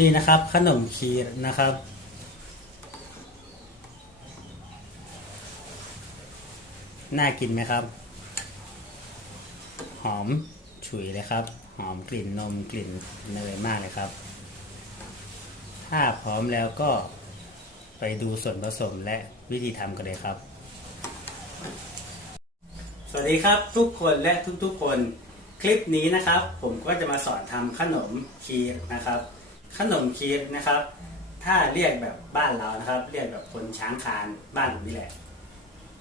นี่นะครับขนมคีรนะครับ น่ากินไหมครับ หอมฉุยเลยครับ หอมกลิ่นนมกลิ่นเนยมากเลยครับ ถ้าพร้อมแล้วก็ไปดูส่วนผสมและวิธีทำกันเลยครับ สวัสดีครับทุกคนและทุกๆคน คลิปนี้นะครับ ผมก็จะมาสอนทำขนมคีรนะครับ ขนมคีรนะครับ ถ้าเรียกแบบบ้านเรานะครับ เรียกแบบคนช้างคานบ้านผมนี่แหละ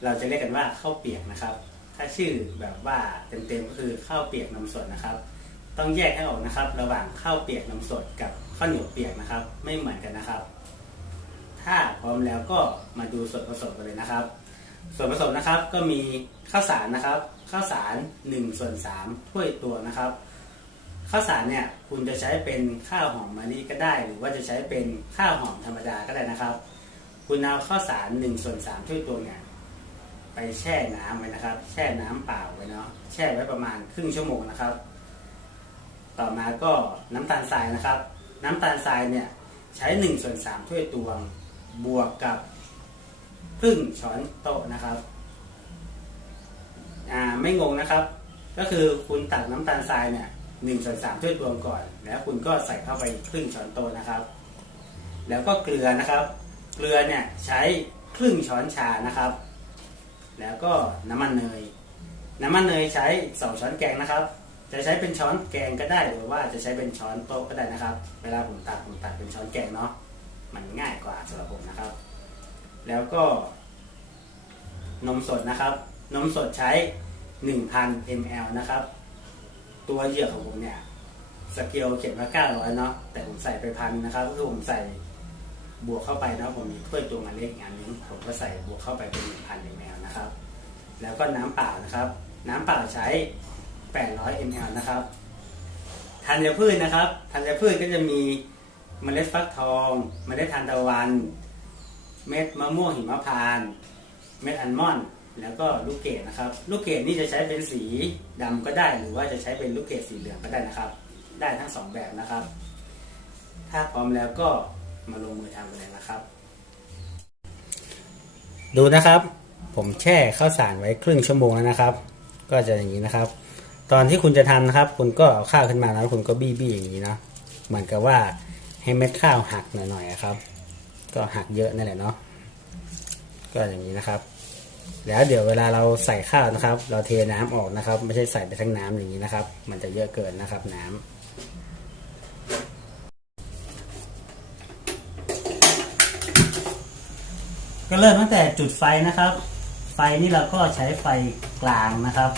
เราจะเรียกกันว่าข้าวเปียกนะครับ ถ้าชื่อแบบว่าเต็มๆก็คือข้าวเปียกนมสดนะครับ ต้องแยกให้ออกนะครับ ระหว่างข้าวเปียกนมสดกับข้าวเหนียวเปียกนะครับ ไม่เหมือนกันนะครับ ถ้าพร้อมแล้วก็มาดูส่วนผสมกันเลยนะครับ ส่วนผสมนะครับก็มีข้าวสารนะครับ ข้าวสาร1ส่วน3ถ้วยตวงนะครับ ข้าวสารเนี่ยคุณจะใช้เป็นข้าวหอมมะลิก็ได้ หรือว่าจะใช้เป็นข้าวหอมธรรมดาก็ได้นะครับ คุณเอาข้าวสาร1ส่วน3ถ้วยตวงเนี่ยไปแช่น้ำไว้นะครับ แช่น้ำเปล่าไว้เนาะแช่ไว้ประมาณครึ่งชั่วโมงนะครับ ต่อมาก็น้ำตาลทรายนะครับ น้ำตาลทรายเนี่ยใช้1ส่วน3ถ้วยตวงบวกกับครึ่งช้อนโต๊ะนะครับอ่าไม่งงนะครับ ก็คือคุณตักน้ำตาลทรายเนี่ย หนึ่งส่วนสามถ้วยตวงก่อน แล้วคุณก็ใส่เข้าไปครึ่งช้อนโต๊ะนะครับ แล้วก็เกลือนะครับ เกลือเนี่ยใช้ครึ่งช้อนชานะครับ แล้วก็น้ำมันเนย น้ำมันเนยใช้สองช้อนแกงนะครับ จะใช้เป็นช้อนแกงก็ได้หรือว่าจะใช้เป็นช้อนโต๊ะก็ได้นะครับ เวลาผมตักผมตักเป็นช้อนแกงเนาะมันง่ายกว่าสำหรับผมนะครับ แล้วก็ นมสดนะครับ นมสดใช้ 1,000 ml นะครับ ตัวเหยื่อของผมเนี่ยสเกลเขียนว่า900เนาะแต่ผมใส่ไปพันนะครับก็คือผมใส่บวกเข้าไปนะผมมีถ้วยตัวมาเล็กอีกอันนึงผมก็ใส่บวกเข้าไปเป็น1,000 ml นะครับ แล้วก็น้ำเปล่านะครับ น้ำเปล่าใช้800 ml นะครับธัญพืชนะครับธัญพืชก็จะมีเมล็ดฟักทอง เมล็ดทานตะวัน เม็ดมะม่วงหิมพานต์เม็ดอัลมอนด์ แล้วก็ลูกเกดนะครับ ลูกเกดนี่จะใช้เป็นสีดำก็ได้ หรือว่าจะใช้เป็นลูกเกดสีเหลืองก็ได้นะครับ ได้ทั้งสองแบบนะครับ ถ้าพร้อมแล้วก็มาลงมือทำกันเลยนะครับ ดูนะครับ ผมแช่ข้าวสารไว้ครึ่งชั่วโมงแล้วนะครับ ก็จะอย่างนี้นะครับ ตอนที่คุณจะทำนะครับ คุณก็เอาข้าวขึ้นมาแล้วคุณก็บี้บี้อย่างนี้นะเหมือนกับว่าให้เม็ดข้าวหักหน่อยๆครับ ก็หักเยอะนั่นแหละเนาะก็อย่างนี้นะครับ แล้วเดี๋ยวเวลาเราใส่ข้าวนะครับ เราเทน้ำออกนะครับ ไม่ใช่ใส่ไปทั้งน้ำอย่างนี้นะครับ มันจะเยอะเกินนะครับน้ำก็เริ่มตั้งแต่จุดไฟนะครับ ไฟนี่เราก็ใช้ไฟกลางนะครับ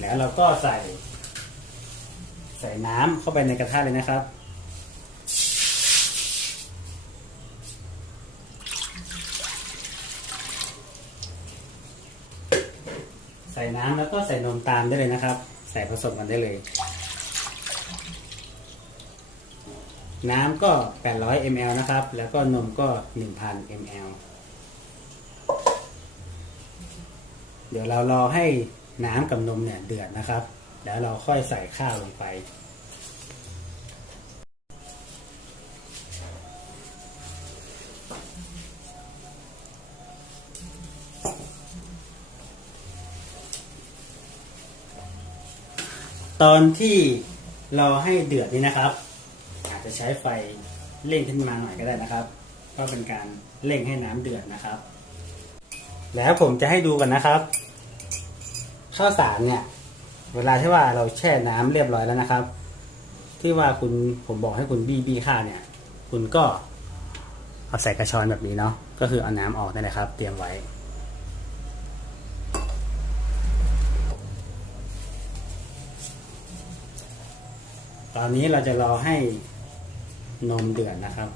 แล้วเราก็ใส่ ใส่น้ำเข้าไปในกระทะเลยนะครับ ส่น้ำแล้วก็ใส่นมตามได้เลยนะครับ ใส่ผสมกันได้เลย น้ำก็ 800 ml นะครับ แล้วก็นมก็ 1,000 ml เดี๋ยวเรารอให้น้ำกับนมเนี่ยเดือดนะครับ แล้วเราค่อยใส่ข้าวลงไป ตอนที่เราให้เดือดนี่นะครับ อาจจะใช้ไฟเร่งขึ้นมาหน่อยก็ได้นะครับ ก็เป็นการเร่งให้น้ำเดือดนะครับ แล้วผมจะให้ดูกันนะครับ ข้าวสารเนี่ย เวลาที่ว่าเราแช่น้ำเรียบร้อยแล้วนะครับ ที่ว่าคุณผมบอกให้คุณบี้บี้ข้าวเนี่ย คุณก็เอาใส่กระชอนแบบนี้เนาะก็คือเอาน้ำออกนั่นแหละครับ เตรียมไว้ ตอนนี้เราจะรอให้นมเดือดนะครับ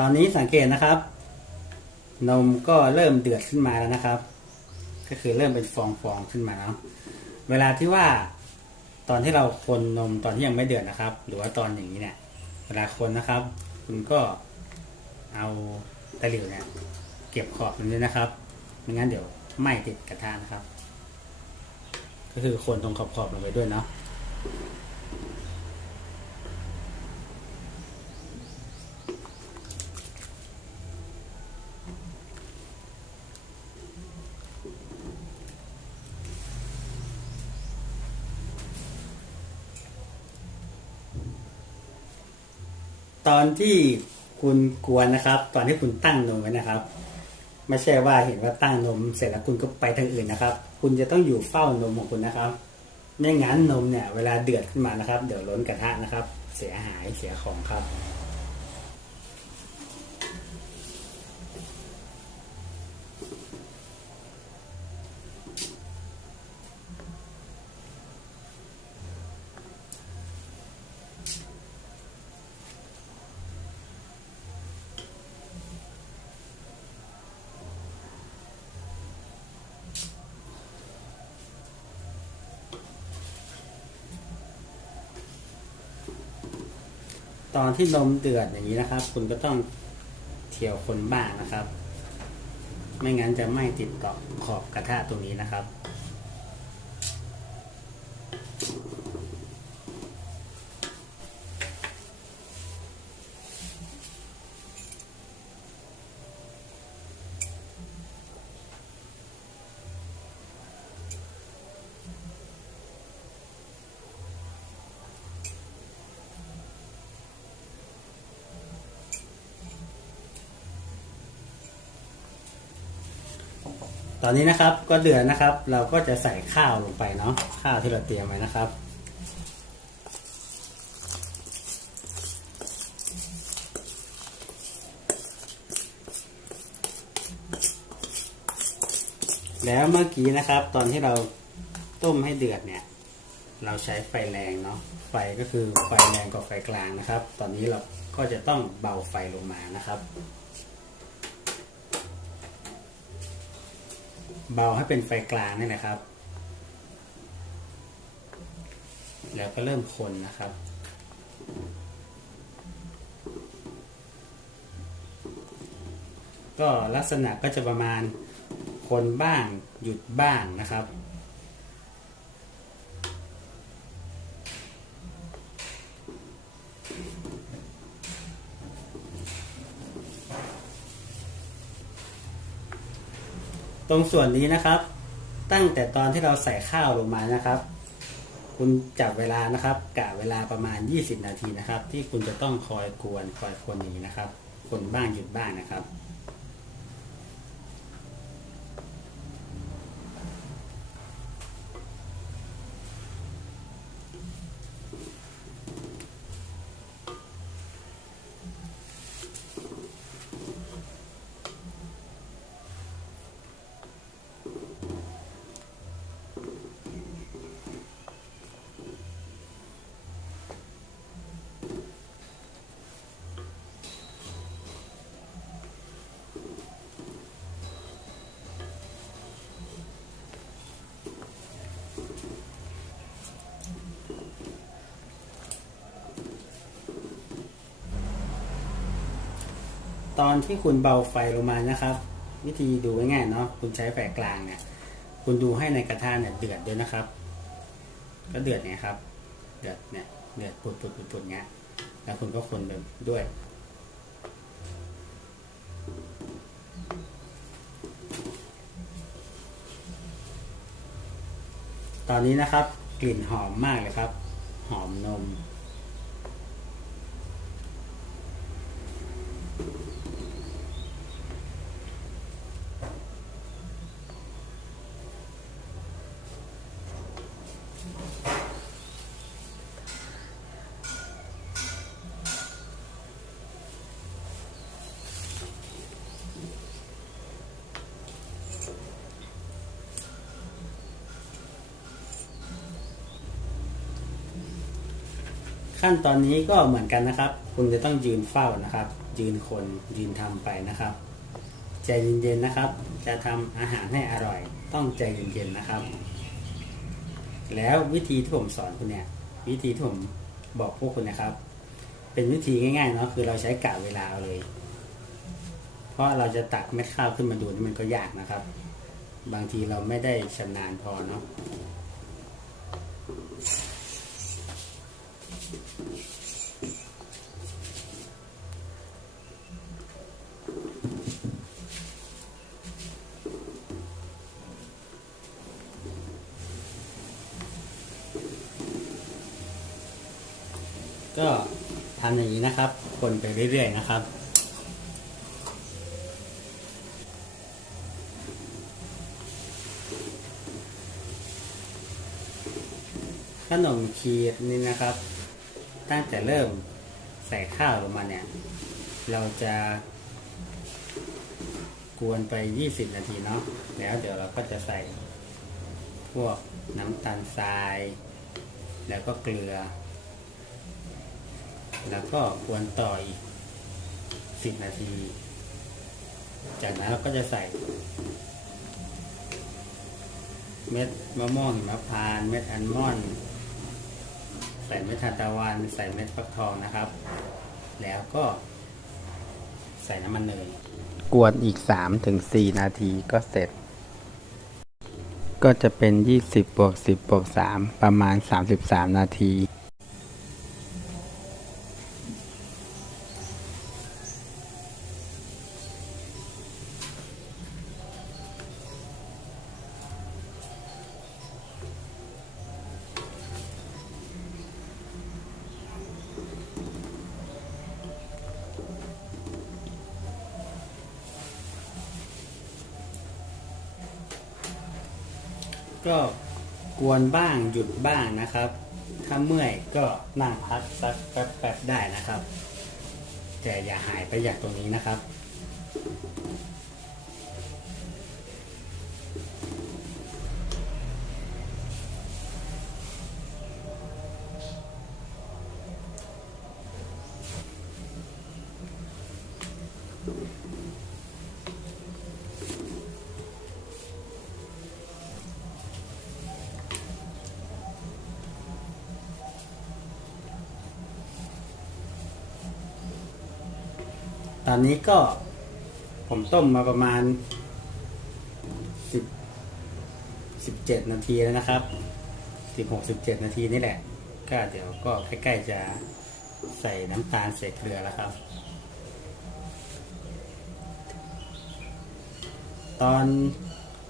ตอนนี้สังเกตนะครับ นมก็เริ่มเดือดขึ้นมาแล้วนะครับ ก็คือเริ่มเป็นฟองฟองๆขึ้นมาแล้วเวลาที่ว่าตอนที่เราคนนมตอนที่ยังไม่เดือดนะครับ หรือว่าตอนอย่างนี้เนี่ยเวลาคนนะครับ คุณก็เอาตะหลิวเนี่ยเก็บขอบมันด้วยนะครับไม่งั้นเดี๋ยวไหม้ติดกระทะนะครับ ก็คือคนตรงขอบๆลงไปด้วยเนาะ ตอนที่คุณกวนนะครับ ตอนที่คุณตั้งนมไว้นะครับ ไม่ใช่ว่าเห็นว่าตั้งนม เสร็จแล้วคุณก็ไปทางอื่นนะครับ คุณจะต้องอยู่เฝ้านมของคุณนะครับไม่งั้นนมเนี่ย เวลาเดือดขึ้นมานะครับ เดี๋ยวล้นกระทะนะครับ เสียหายเสียของครับ ที่นมเดือดอย่างนี้นะครับ คุณก็ต้องเที่ยวคนบ้างนะครับ ไม่งั้นจะไม่ติดเกาะขอบกระทะตรงนี้นะครับ อนนี้นะครับก็เดือดนะครับ เราก็จะใส่ข้าวลงไปเนาะข้าวที่เราเตรียมไว้นะครับ แล้วเมื่อกี้นะครับ ตอนที่เราต้มให้เดือดเนี่ย เราใช้ไฟแรงเนาะไฟก็คือไฟแรงกว่าไฟกลางนะครับ ตอนนี้เราก็จะต้องเบาไฟลงมานะครับ เบาให้เป็นไฟกลางนี่นะครับ แล้วก็เริ่มคนนะครับก็ลักษณะก็จะประมาณคนบ้างหยุดบ้างนะครับ ตรงส่วนนี้นะครับ ตั้งแต่ตอนที่เราใส่ข้าวลงมานะครับ คุณจับเวลานะครับกะเวลาประมาณ 20 นาทีนะครับ ที่คุณจะต้องคอยกวนคอยคนอย่างนี้นะครับ คนบ้างหยุดบ้างนะครับ ตอนที่คุณเบาไฟลงมานะครับ วิธีดูง่ายๆเนาะคุณใช้ไฟกลางเนี่ยคุณดูให้ในกระทะเนี่ยเดือดด้วยนะครับ ก็เดือดเนี่ยครับ เดือดเนี่ยเดือดปุดปุดปุดปุดเงี้ยแล้วคุณก็คนไปด้วยตอนนี้นะครับกลิ่นหอมมากเลยครับ หอมนม ขั้นตอนนี้ก็เหมือนกันนะครับ คุณจะต้องยืนเฝ้านะครับ ยืนคนยืนทำไปนะครับ ใจเย็นๆนะครับ จะทำอาหารให้อร่อย ต้องใจเย็นๆนะครับ แล้ววิธีที่ผมสอนคุณเนี่ยวิธีที่ผมบอกพวกคุณนะครับ เป็นวิธีง่ายๆเนาะคือเราใช้กะเวลาเอาเลย เพราะเราจะตักเม็ดข้าวขึ้นมาดูนี่มันก็ยากนะครับ บางทีเราไม่ได้ชำนาญพอเนาะ ก็ทำอย่างนี้นะครับ คนไปเรื่อยๆนะครับ ขนมคีดนี่นะครับ ตั้งแต่เริ่มใส่ข้าวลงมาเนี่ย เราจะกวนไป 20 นาทีเนาะแล้วเดี๋ยวเราก็จะใส่พวกน้ำตาลทราย แล้วก็เกลือ แล้วก็กวนต่ออีก 10 นาที จากนั้นเราก็จะใส่ เม็ดมะม่วงหิมพานต์เม็ดอัลมอนด์ ใส่เม็ดทานตะวัน ใส่เม็ดฟักทองนะครับ แล้วก็ ใส่น้ำมันเนยกวนอีก 3-4 นาทีก็เสร็จ ก็จะเป็น 20บวก10บวก3ประมาณ 33 นาที ก็กวนบ้างหยุดบ้างนะครับ ถ้าเมื่อยก็นั่งพักสักแป๊บๆได้นะครับ แต่อย่าหายไปจากตรงนี้นะครับ อนนี้ก็ผมต้มมาประมาณสิบสิบเจ็ดนาทีแล้วนะครับสิบหกสิบเจ็ดนาทีนี่แหละ ก็เดี๋ยวก็ใกล้ๆจะใส่น้ำตาลใส่เกลือแล้วครับ ตอน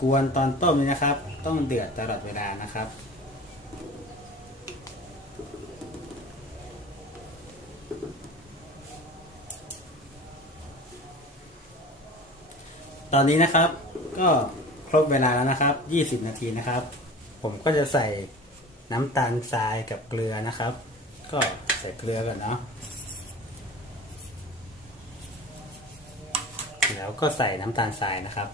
กวนตอนต้มนี่นะครับ ต้องเดือดตลอดเวลานะครับ ตอนนี้นะครับ ก็ครบเวลาแล้วนะครับ 20 นาทีนะครับ ผมก็จะใส่น้ำตาลทรายกับเกลือนะครับ ก็ใส่เกลือก่อนเนาะแล้วก็ใส่น้ำตาลทรายนะครับ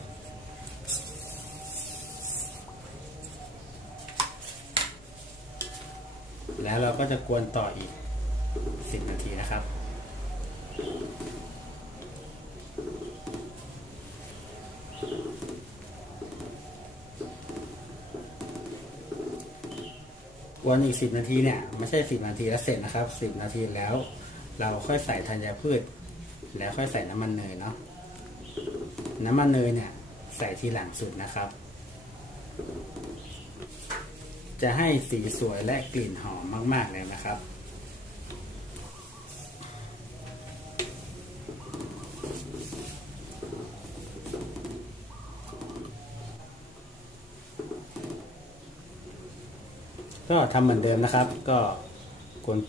แล้วเราก็จะกวนต่ออีก 10 นาทีนะครับ วนอีกสิบนาทีเนี่ยไม่ใช่สิบนาทีแล้วเสร็จนะครับสิบนาทีแล้ว เราค่อยใส่ธัญพืช แล้วค่อยใส่น้ำมันเนยเนาะน้ำมันเนยเนี่ย ใส่ทีหลังสุดนะครับ จะให้สีสวยและกลิ่นหอมมาก ๆเลยนะครับ ก็ทำเหมือนเดิมนะครับ ก็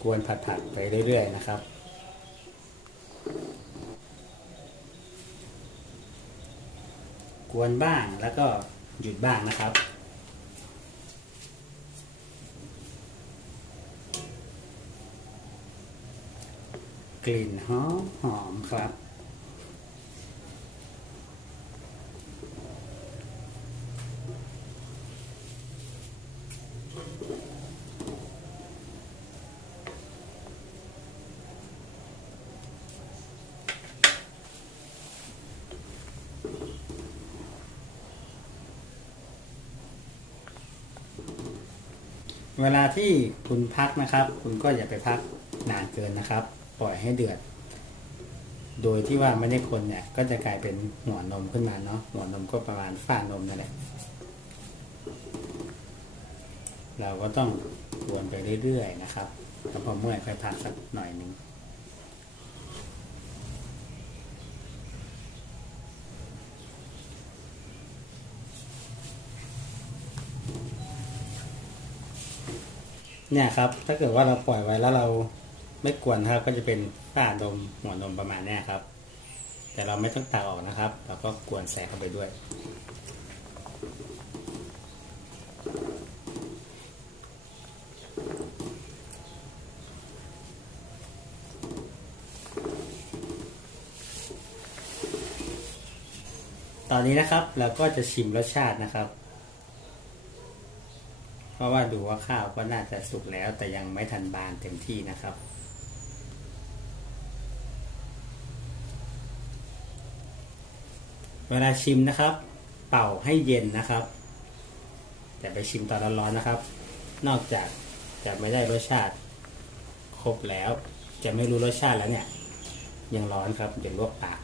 กวนๆผัดๆไปเรื่อยๆนะครับกวนบ้างแล้วก็หยุดบ้างนะครับ กลิ่นหอมหอมครับ ที่คุณพักนะครับ คุณก็อย่าไปพักนานเกินนะครับ ปล่อยให้เดือด โดยที่ว่าไม่ได้คนเนี่ย ก็จะกลายเป็นหัวนมขึ้นมาเนาะหัวนมก็ประมาณฝ้านมนั่นแหละเราก็ต้องวนไปเรื่อยๆนะครับแล้วพอเมื่อยค่อยพักสักหน่อยหนึ่ง เนี่ยครับ ถ้าเกิดว่าเราปล่อยไว้แล้วเราไม่กวนนะครับ ก็จะเป็นฝ้านมหัวนมประมาณเนี้ยครับ แต่เราไม่ต้องตักออกนะครับเราก็กวนแสเข้าไปด้วย ตอนนี้นะครับเราก็จะชิมรสชาตินะครับ ราะว่าดูว่าข้าวก็น่าจะสุกแล้ว แต่ยังไม่ทันบานเต็มที่นะครับ เวลาชิมนะครับ เป่าให้เย็นนะครับแต่ไปชิมตอนร้อนๆนะครับ นอกจากจะไม่ได้รสชาติครบแล้ว จะไม่รู้รสชาติแล้วเนี่ย ยังร้อนครับเดี๋ยวลวกปาก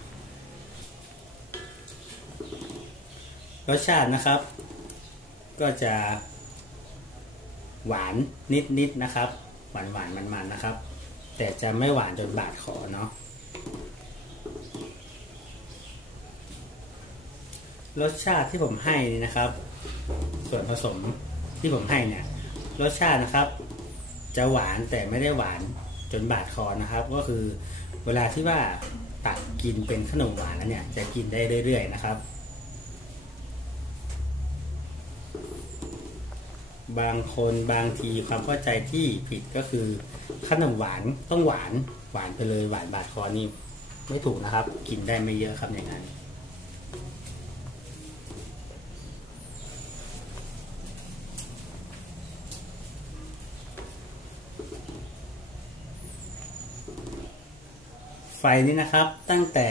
รสชาตินะครับ ก็จะ หวานนิดๆนะครับ หวานหวานมันๆนนะครับ แต่จะไม่หวานจนบาดคอเนาะรสชาติที่ผมให้นี่นะครับ ส่วนผสมที่ผมให้เนี่ยรสชาตินะครับ จะหวานแต่ไม่ได้หวานจนบาดคอนะครับ ก็คือเวลาที่ว่าตักกินเป็นขนมหวานแล้วเนี่ยจะกินได้เรื่อยๆนะครับ บางคนบางทีความเข้าใจที่ผิดก็คือขนมหวานต้องหวานหวานไปเลยหวานบาดคอนี่ไม่ถูกนะครับ กินได้ไม่เยอะครับอย่างนั้นไฟนี้นะครับตั้งแต่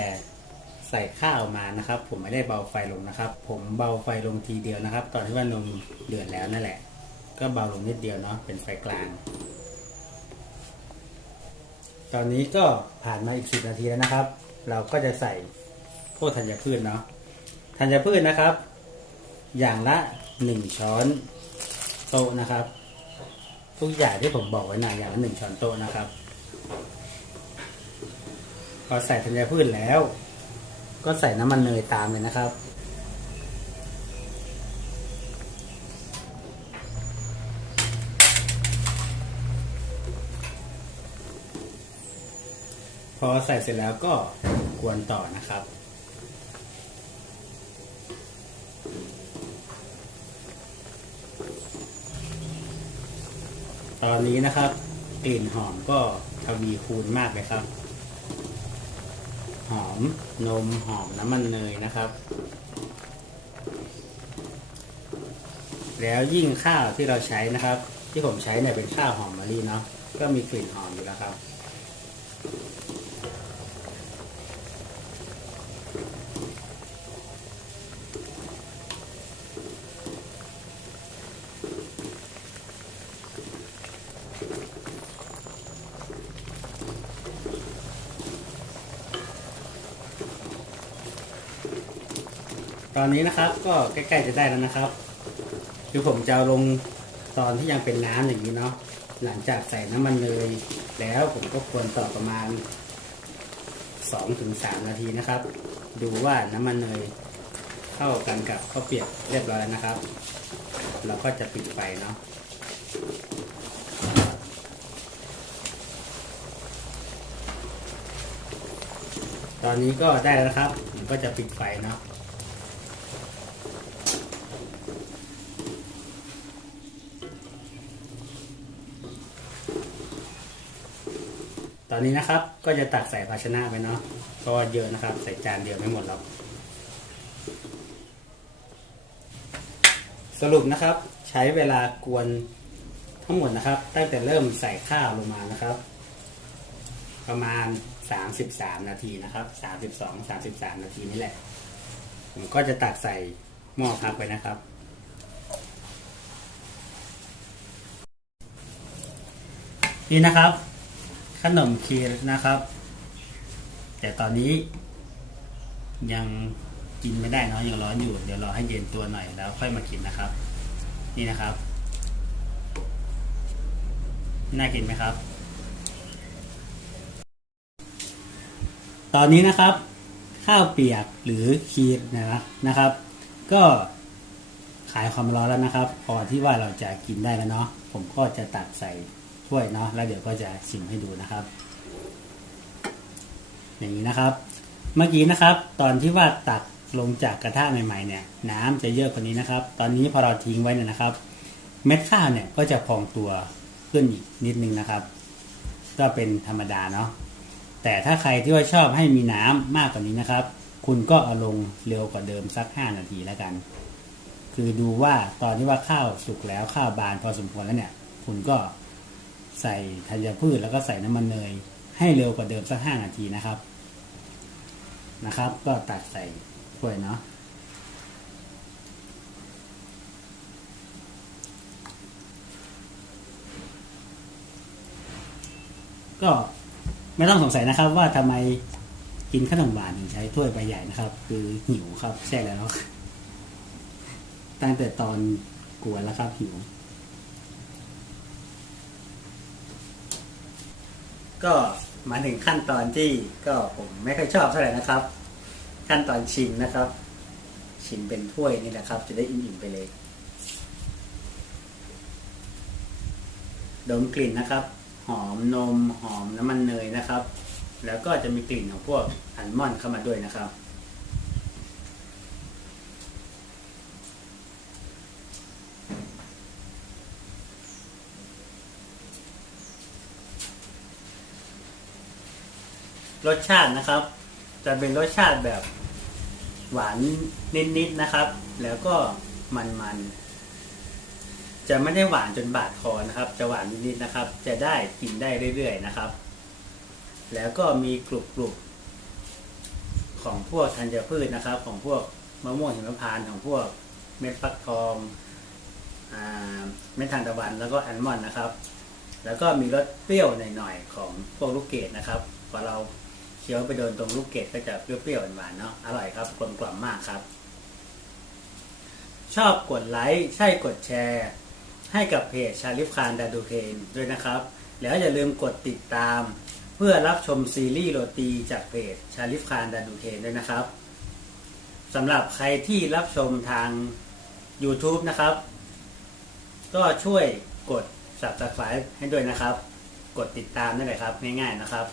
ใส่ข้าวมานะครับ ผมไม่ได้เบาไฟลงนะครับ ผมเบาไฟลงทีเดียวนะครับ ตอนที่ว่านมเดือดแล้วนั่นแหละ ก็เบาลงนิดเดียวเนาะเป็นไฟกลาง ตอนนี้ก็ผ่านมาอีกสิบนาทีแล้วนะครับ เราก็จะใส่พวกธัญพืชเนาะธัญพืชนะครับ อย่างละหนึ่งช้อนโต๊ะนะครับ ทุกอย่างที่ผมบอกไว้นะอย่างละหนึ่งช้อนโต๊ะนะครับ พอใส่ธัญพืชแล้ว ก็ใส่น้ำมันเนยตามเลยนะครับ พอใส่เสร็จแล้วก็กวนต่อนะครับ ตอนนี้นะครับกลิ่นหอมก็ทวีคูณมากเลยครับ หอมนมหอมน้ำมันเนยนะครับ แล้วยิ่งข้าวที่เราใช้นะครับ ที่ผมใช้เนี่ยเป็นข้าวหอมมะลิเนาะก็มีกลิ่นหอมอยู่แล้วครับ ตอนนี้นะครับก็ใกล้ๆจะได้แล้วนะครับ คือผมจะลงตอนที่ยังเป็นน้ำอย่างนี้เนาะหลังจากใส่น้ำมันเนยแล้วผมก็ควรต่อประมาณ 2-3ถึงนาทีนะครับ ดูว่าน้ำมันเนยเข้ากันกับข้าวเปียกเรียบร้อยแล้วนะครับ เราก็จะปิดไฟเนาะตอนนี้ก็ได้แล้วครับผมก็จะปิดไฟเนาะ อนนี้นะครับ ก็จะตักใส่ภาชนะไปเนาะเพราะว่าเยอะนะครับ ใส่จานเดียวไม่หมดหรอกสรุปนะครับ ใช้เวลากวนทั้งหมดนะครับ ตั้งแต่เริ่มใส่ข้าวลงมานะครับ ประมาณ 33 นาทีนะครับ 32 33 นาทีนี่แหละ ผมก็จะตักใส่หม้อพักไปนะครับ นี่นะครับ ขนมเคีรนะครับ แต่ตอนนี้ยังกินไม่ได้เนอะยังร้อนอยู่ เดี๋ยวรอให้เย็นตัวหน่อยแล้วค่อยมากินนะครับ นี่นะครับ น่ากินไหมครับ ตอนนี้นะครับ ข้าวเปียกหรือคีรนะนะครับ ก็ขายความร้อนแล้วนะครับพอที่ว่าเราจะกินได้แล้วเนาะผมก็จะตักใส่ ถ้วยเนาะแล้วเดี๋ยวก็จะชิมให้ดูนะครับ อย่างนี้นะครับ เมื่อกี้นะครับ ตอนที่ว่าตักลงจากกระทะใหม่ๆเนี่ย น้ำจะเยอะกว่านี้นะครับ ตอนนี้พอเราทิ้งไว้เนี่ยนะครับ เม็ดข้าวเนี่ยก็จะพองตัวขึ้นอีกนิดนึงนะครับ ก็เป็นธรรมดาเนาะแต่ถ้าใครที่ว่าชอบให้มีน้ำมากกว่านี้นะครับ คุณก็เอาลงเร็วกว่าเดิมสัก 5 นาทีแล้วกัน คือดูว่าตอนที่ว่าข้าวสุกแล้วข้าวบานพอสมควรแล้วเนี่ย คุณก็ ใส่ธัญพืชแล้วก็ใส่น้ำมันเนย ให้เร็วกว่าเดิมสัก5นาทีนะครับนะครับ ก็ตักใส่ถ้วยเนาะก็ไม่ต้องสงสัยนะครับว่าทำไมกินขนมหวานถึงใช้ถ้วยใบใหญ่นะครับ คือหิวครับใช่แล้วตั้งแต่ตอนกวนแล้วครับหิว ก็มาถึงขั้นตอนที่ก็ผมไม่ค่อยชอบเท่าไหร่นะครับ ขั้นตอนชิมนะครับ ชิมเป็นถ้วยนี่แหละครับ จะได้อิ่มๆไปเลย ดมกลิ่นนะครับ หอมนมหอมน้ำมันเนยนะครับ แล้วก็จะมีกลิ่นของพวกอัลมอนด์เข้ามาด้วยนะครับ รสชาตินะครับ จะเป็นรสชาติแบบหวานนิดๆนะครับ แล้วก็มันๆ จะไม่ได้หวานจนบาดคอนะครับ จะหวานนิดๆนะครับ จะได้กินได้เรื่อยๆนะครับ แล้วก็มีกรุบๆของพวกธัญพืชนะครับ ของพวกมะม่วงหิมพานต์ของพวกเม็ดฟักทองอ่าเม็ดทานตะวันแล้วก็อัลมอนด์นะครับ แล้วก็มีรสเปรี้ยวหน่อยๆของพวกลูกเกดนะครับพอเรา คี้ยวไปโดนตรงลูกเกดก็จะเปรี้ยวๆหวานๆเนาะอร่อยครับกลมกล่อมมากครับ ชอบกดไลค์ใช่กดแชร์ ให้กับเพจชาลิฟคานดาดูเคนด้วยนะครับ แล้วอย่าลืมกดติดตาม เพื่อรับชมซีรีส์โรตีจากเพจชาลิฟคานดาดูเคนด้วยนะครับสำหรับใครที่รับชมทาง YouTube นะครับ ก็ช่วยกด subscribe ให้ด้วยนะครับ กดติดตามได้เลยครับ ง่ายๆนะครับ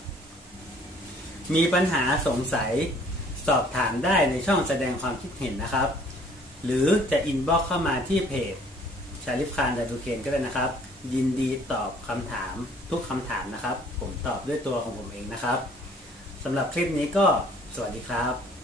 มีปัญหาสงสัยสอบถามได้ในช่องแสดงความคิดเห็นนะครับ หรือจะอินบ็อกเข้ามาที่เพจชาลิฟคานดาดูเคนก็ได้นะครับ ยินดีตอบคำถามทุกคำถามนะครับ ผมตอบด้วยตัวของผมเองนะครับสำหรับคลิปนี้ก็สวัสดีครับ